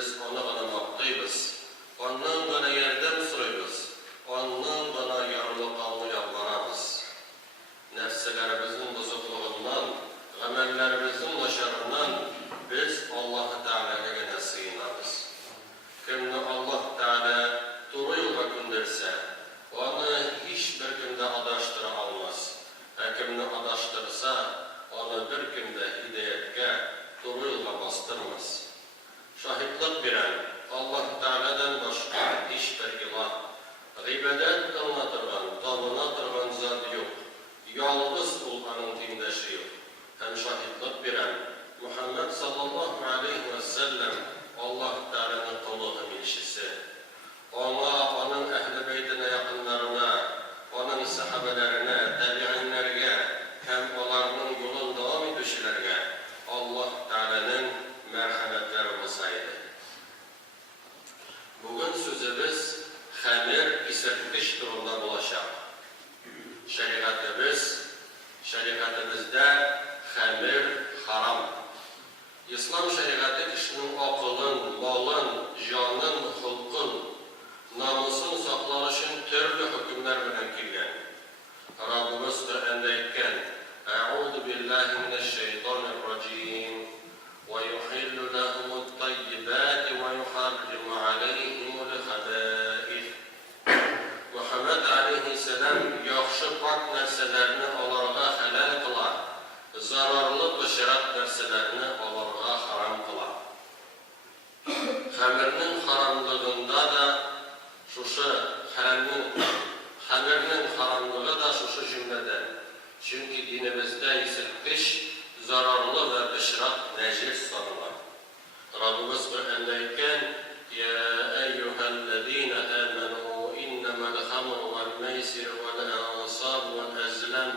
Biz onu gana maqtaymiz. Ondan gana yordam so'raymiz. Ondan gana yarlıqlarını yalvaramiz. Nefslerimizin bozukluğundan, amellerimizin başarından biz Allah Teala'ya gene sığınırız. Kimni Allah Teala doğru yola gönderse, onu hiçbir günde adaştıra almaz. Kimni adaştırsa, onu bir günde hidayetke doğru yola bastırmaz. Şahitlik veren Allah Teala'dan başka hiçbir ilah, gıybeden kılınatırgan, tanınatırgan zat yok. Yalnız Kur'an'ın dindaşı yok. Hem şahitlik veren Muhammed sallallahu aleyhi ve sellem Allah Teala'nın kuluğu milçisi. Ona, onun ehl-i beytine yakınlarına, onun sahabelerine, tabi'inlerine, hem onların yolun devam edişlerine Allah Teala'nın merhametleri olsaydı. Bugün sözümüz hamir isirtiş durumda bulaşak. Şeriatimizde hamir haram. İslam şeriatı kişinin akılın, malın, canın, hulkun, namusun saklanışın türlü hükümler bilen kelgen. Rabbimiz Kur'an'da aytgan: "Eûzu billahi mineşşeytanirracim ve yuhillu lahumut-tayyibati ve yuharrimu aleyhimul habâith." Muhammed aleyhisselam yaxşı pak nərsələrini onlara halal qılar, zararlı bışıraq nərsələrini onlara haram qılar. Xəmirinin haramlığında da şuşu, xəmirinin haramlığı da şuşu cümlədən. Çünki dinimizdə isirtkiş, zararlı və bışıraq nəcis sanılır. Rabbimiz Kur'an'da aytgan: "Ya eyyuhellezine amenu إنما الخمر والميسر والأنصاب والأزلام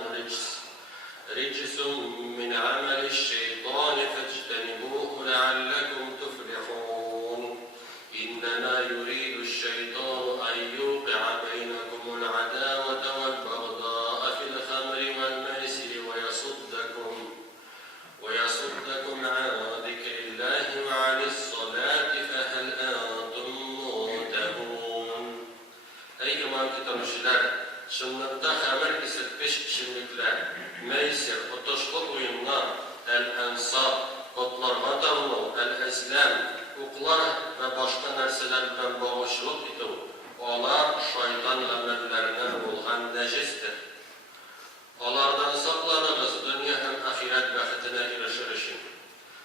رجس من عمل الشيطان فاجتنبوه لعلكم تفلحون إنما يريد الشيطان أن يوقع بينكم العداوة والبغضاء في الخمر والميسر ويصدكم عن ذكر الله وعن الصلاة فهل أنتم منتهون." Ey iman tutanışlar, şunlukta hamir isirtkiş içimlikler, meysir, otuşlu oyunlar, el-ensab, kotlarga davlu, el-ezlam, uklar ve başka nerseler bilen bağışlık etu, onlar şeytan amellerine bulgan necistir. Onlardan saklanırız dünya hem ahiret bəxtine erişir için.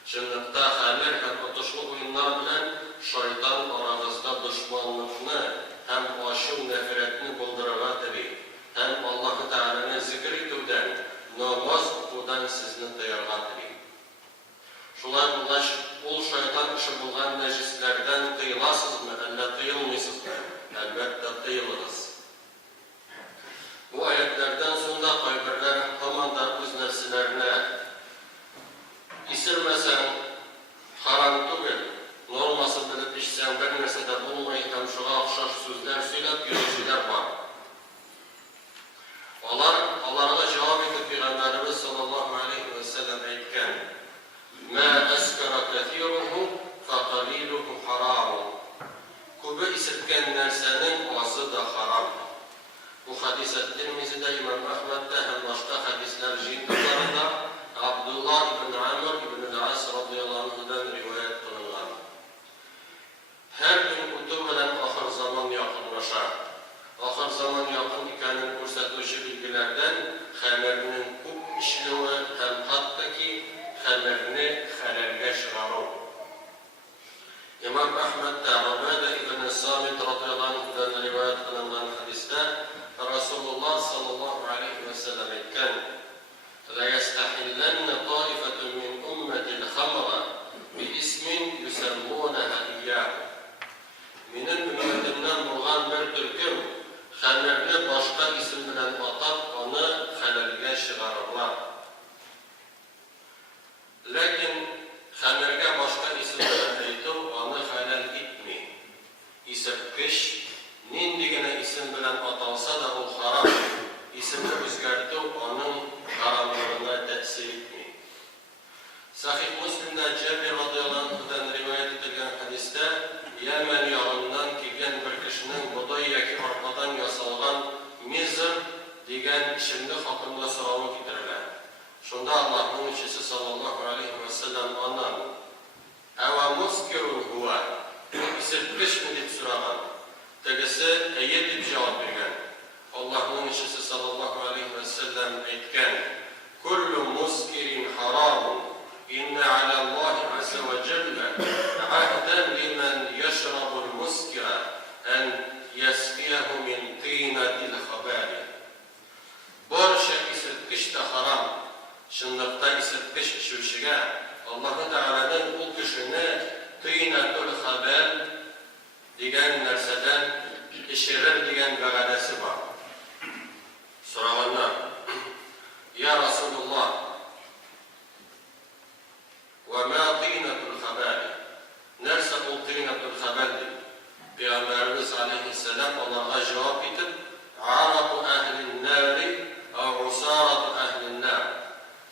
Şunlukta hamir hem otuşlu oyunlar bilen şeytan aranızda düşmanlıkını, hem aşım nefretini buldurağa tabi, hem Allah-u Teala'nın zikir etüden, namaz okudan sizni tayarğa tabi. Şular bulaş, ol şeytan işi bulgan necislerden tıyılasız mı, elle tıyılmısız mı? Elbette tıyılırız. Bu ayetlerden sonra kaybırlar tamamda öz nefsilerine isirmesen haram tügül, norması bilip işsen bir nesede bulmayı hem şuna akşaş sözler söylep yürüyüşler var. Onlara cevap edip Peygamberimiz sallallahu aleyhi ve sellem aytken: "Ma eskara kethiruhu fa qaliluhu haram." Kubı isirtken nersenin azı da haram. Bu hadis-i Tirmizi'de, İmam Ahmet'te hem başka hadisler jintılarında Abdullah ibn Amr ibn al-As radıyallahu anh'dan rivayet kılınlar. Her gün muhtemelen ahir zaman yakınlaşar. Ahir zaman yakın ikanin ko'rsatuvchi bilgilerden xamirning ko'p ishluvi hem hattaki xamirni halalga chiqaruv. İmam Ahmed'de Ubada ibn Samit radıyallahu anh'dan rivayet kılınan hadiste Resulullah sallallahu aleyhi ve sellem aytgan: "La yastahillanna ta'ifatun min ummatil khamra bi ismin yusammunaha iyyah." Minin ümmetimden bulgan bir türküm xamirni başka isim bilen atab onu halalga çıkarırlar. Lakin xamirga başka isim bilen aytuv onu halal etmey. İsirtkiş nindigina isim bilen atalsa da o haram. İsimni o'zgartuv onun haramlığına ta'sir etmey. Sahih Müslim'de Cabir radıyallahu anh'dan rivayet edilen hadiste işimde hakkında sorumu getirirler. Şunda Allah'ın işçisi sallallahu aleyhi ve sellem ondan "Eva muskirun huwa?" İsirtkiş mi deyip soragan. Tegisi "Eye" deyip cevap vergen. Allah'ın işçisi sallallahu aleyhi ve sellem aytgan: "Kullu muskirin haramun. İnne alallahi azze ve celle ahden limen yeşrabul muskira en yesqiyahu min tînatil habari." Barşa isirtkiş de haram. Şınlıkta isirtkiş işivşige Allah-u Teala'nın o kişini tînatul haber diyen nerseden işirir diyen gagadesi var. Soravanlar, "Ya Resulullah, وَمَا طِينَةُ الْخَبَالِ?" Nerse o tînatul haberdi? Peygamberimiz aleyhisselam onlara cevap edip "Arabu ehlin nâri ev usaratu ehlin nâr."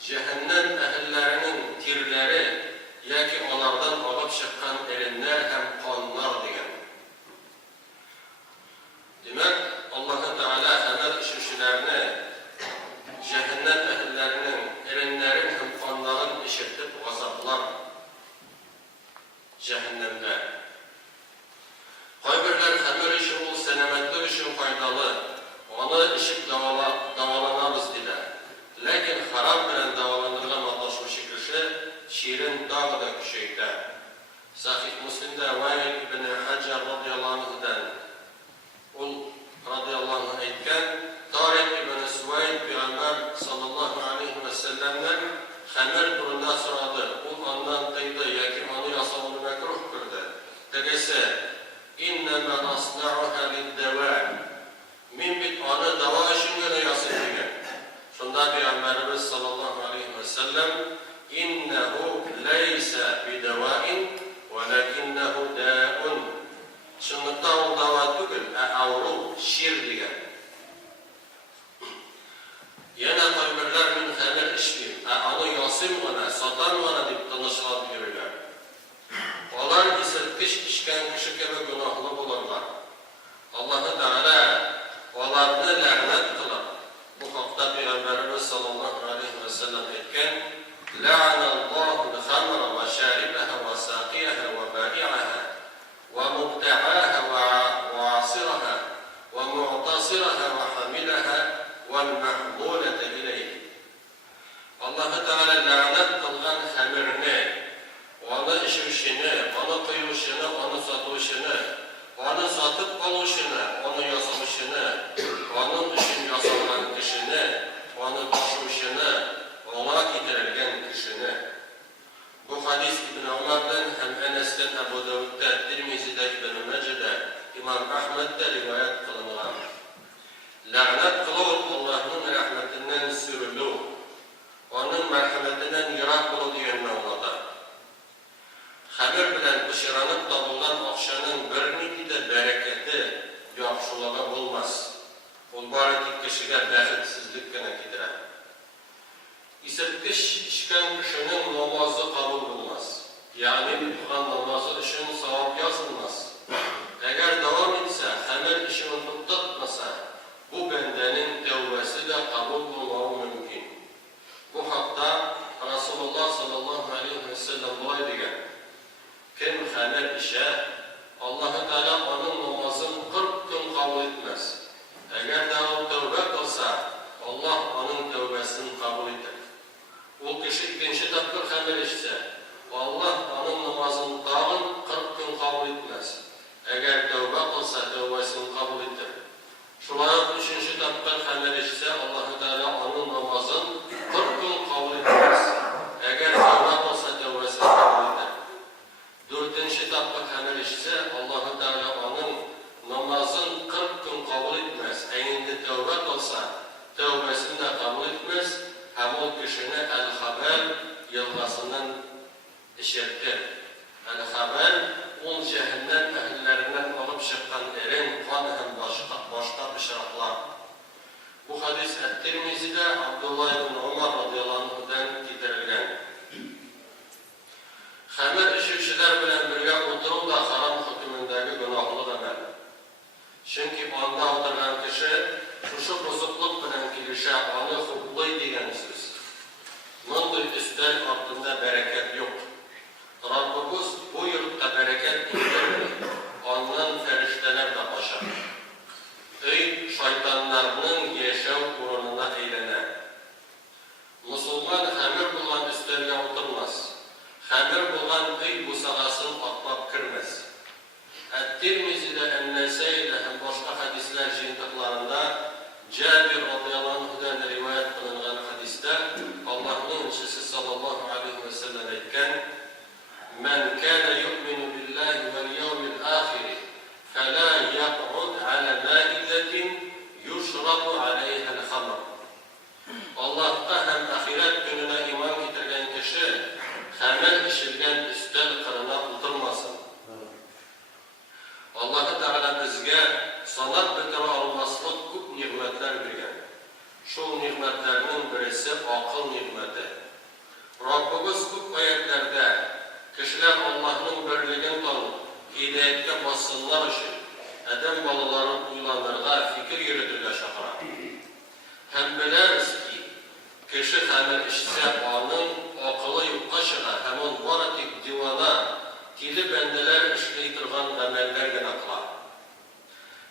Cehennem ehillerinin tirleri ya ki onlardan alıp çıkan erinler hem kanlar diyen. Demek Allah-u Teala hemen işçilerini cehennem ehillerinin erinlerin hem kanların işirtip azaplar cehennemde. Kaybırlar hemen işi bu senemetler için faydalı. Onu işip davalanarız diler. Lakin haram bilen davalanırla mataşmış kişi şiirin dağı da küşeyde. Sahih Müslim'de Vail ibn Hacer radıyallahu anh'den radıyallahu anh aytken Tariq ibn Süveyd Peygamber sallallahu aleyhi ve sellem'den xemir turunda soradı. O ondan teydi ya ki onu yasamını mekruh kırdı. Tegese "İnnemâ asna'uha lid-devâ." Min bit anı dava için göre yasın diye. Şunda Peygamberimiz sallallahu aleyhi ve sellem "İnnehu leyse bidevâin velakinnehu dâ'un." Şunlukta o dava tükül, avru, şir diye. Yine kaybırlar min xemir işliyim. Anı yasım ona, satan ona deyip tanışılan yürürler. Onlar isirtkiş işken kişi gibi günahlı bulurlar. Allah-u Teala onlarını lanet kılar. Bu hakta Peygamberimiz sallallahu aleyhi ve sellem etken "La'anallahu l-khamra ve şaribaha ve saqiyaha ve bâ'i'aha ve mubta'aha ve asiraha ve mu'tasiraha ve hamilaha ve mahmulete ileyhi." Allah-u Teala lanet kılgan hamirini, onu işivşini, onu kıymışını, onu satmışını, onu satıp alışını, onu yasamışını, onun için yasalan kişini, onu taşımışını, ona getirilgen kişini. Bu hadis İbn Ömer'den hem Enes'ten Ebu Davud'da, Tirmizi'de, İbn Mece'de, İmam Ahmet'te rivayet kılınan. Lanet kılıp Allah'ın rahmetinden sürülü, onun merhametinden yırak bulu diyen Mevla'da. Xemir bilen pişiranıp tabulan akşanın birini de bereketi, yaxşılığı bulmaz. Ulbarık kişiye bəxitsizlik gene gidirer. İsirtkiş işken kişinin namazı kabul bulmaz. Yani tutan namazı için sevap yazılmaz. Eğer devam etse, xemir işini tutmasa, bu bendenin tevbesi de kabul bulmağı mümkün. Bu hakta Resulullah sallallahu aleyhi ve sellem böyle diyor: "Kim xemir işe, Allah-u Teala onun namazını 40 gün kabul etmez. Eğer de o tövbe kılsa, Allah onun tövbesini kabul eder. O kişi ikinci dakika xemir işse, Allah onun namazını dağın 40 gün kabul etmez. Eğer tövbe kılsa, tövbesini kabul eder. Şulayıp üçüncü dakika xemir işse, Allah-u Teala onun namazını 40 gün kabul etmez. Eğer tövbe kılsa, tövbesini kabul eder. Dördüncü dakika xemir işse, Allah-u Teala onun namazın 40 gün kabul etmez. Eğer tövbe kılsa, tövbesini de kabul etmez. Hem o kişini el-haber yılgasından işirtir. El-haber, on cehennem ehillerinden alıp çıkan erin, kan hem başka bişaraklar. Bu hadis Et-Tirmizi'de Abdullah ibn Umar radıyallahu anh'den getirilgen. Xemir işçiler bilen birge oturup da haram hükümündeki günahlı demel. Çünkü ki anda oturgan kişi şu bozukluk bilen kilişe anı hukukluy degan söz. Bunday üstel ardında bereket yok. Rabbimiz bu yurtta bereket indirmiyor. Ondan ferişteler de başar. Öy şeytanlarının yaşam uğruna eğlener. Musulman hamir bulan üstelge oturmaz. Hamir bulan öy bu salasın atlap kirmez. At-Tirmizi'de En-Nesai'de hem başka hadisler jintiklarında Cabir radıyallahu anh'dan rivayet kılınan hadiste Allah'ın elçisi sallallahu aleyhi ve sellem etken Men kana yu'minu billahi vel yevmil ahiri fela yaq'ud ala ma'idetin yuşrabu aleyhel hamr. Allah'ta hem ahiret gününe iman getirgen kişi hamel işilgen üstel kırına oturmasın. Allah-u Teala bizge sanat bitiri almaslık küp nimetler bergen. Şu nimetlerinin birisi akıl nimeti. Rabbimiz küp ayetlerde kişiler Allah'ın birliğini tanıp hidayetke bassınlar için Adem balaların uylanırlar, fikir yürütürler şakara. Hem biliriz ki kişi hemen işse anın akıllı yukka çığa, hemen varatik divana tili bendeler işleytirgan ameller genaklar.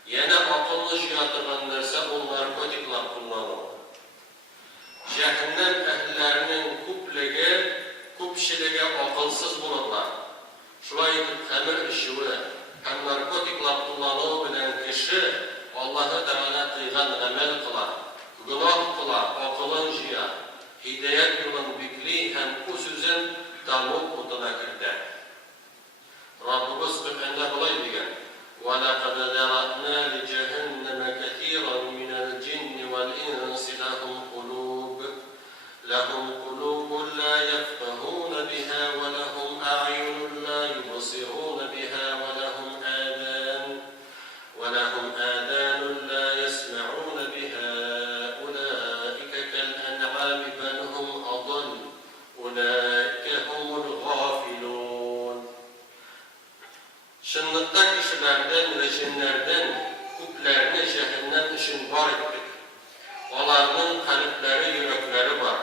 Yine akıllı jiyatırgan nerse o narkotiklar kullanır. Cehennem ehlilerinin kupşilege akılsız bulurlar. Şuna yetip hemir işivi, hem narkotiklar kullanır bilen kişi Allah'ı Teala kıygan amel kılar, günah kılar, akılın jiyat, hidayet yolun bikli hem bu sözün damuk kutuna kirder. Rabbimiz Kur'an'da kolay diyen وَلَقَدْ ذَرَأْنَا لِجَهَنَّمَ كَثِيرًا مِنَ الْجِنِّ وَالْإِنسِ لَهُمْ قُلُوبٌ لَا يَفْقَهُونَ بِهَا وَلَهُمْ أَعْيُنٌ لَا يُبْصِرُونَ بِهَا وَلَهُمْ آذَانٌ لَا يَسْمَعُونَ بِهَا أُولَئِكَ كَالْأَنْعَامِ بَلْ هُمْ أَضَلُّ أُولَئِكَ هُمُ الْغَافِلُونَ. Şınlıkta kişilerden ve cinlerden küplerini cehennem için var ettik. Onların kalpleri, yürekleri var.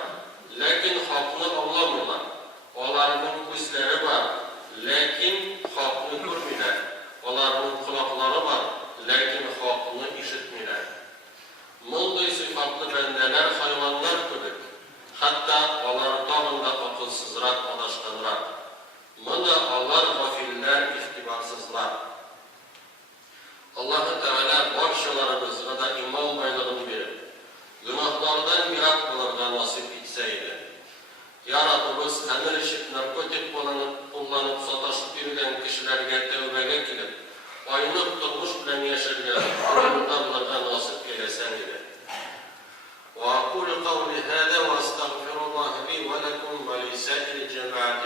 Lakin hakkını anlamıyorlar. Onların gözleri var. Lakin hakkını görmüyorlar. Onların kulakları var. Lakin hakkını işitmiyorlar. Bunday sıfatlı bendeler hayvanlar gibi. Hatta onlar tağında akılsızlar, adaşkanlar. Buna onlar gafiller, ihtibarsızlar. Allah-u Teala barşalarımızga da iman baylığını verip, günahlardan mirak kılırga nasip etseydi. Yaratımız emir işit narkotik kullanıp sataşıp yürüyen kişilerge tevbege kilip, aynık durmuş bilen yaşarken kurumlarlarga nasip gelesen idi. وأقول قولي هذا وأستغفر الله لي ولكم ولسائر جماعة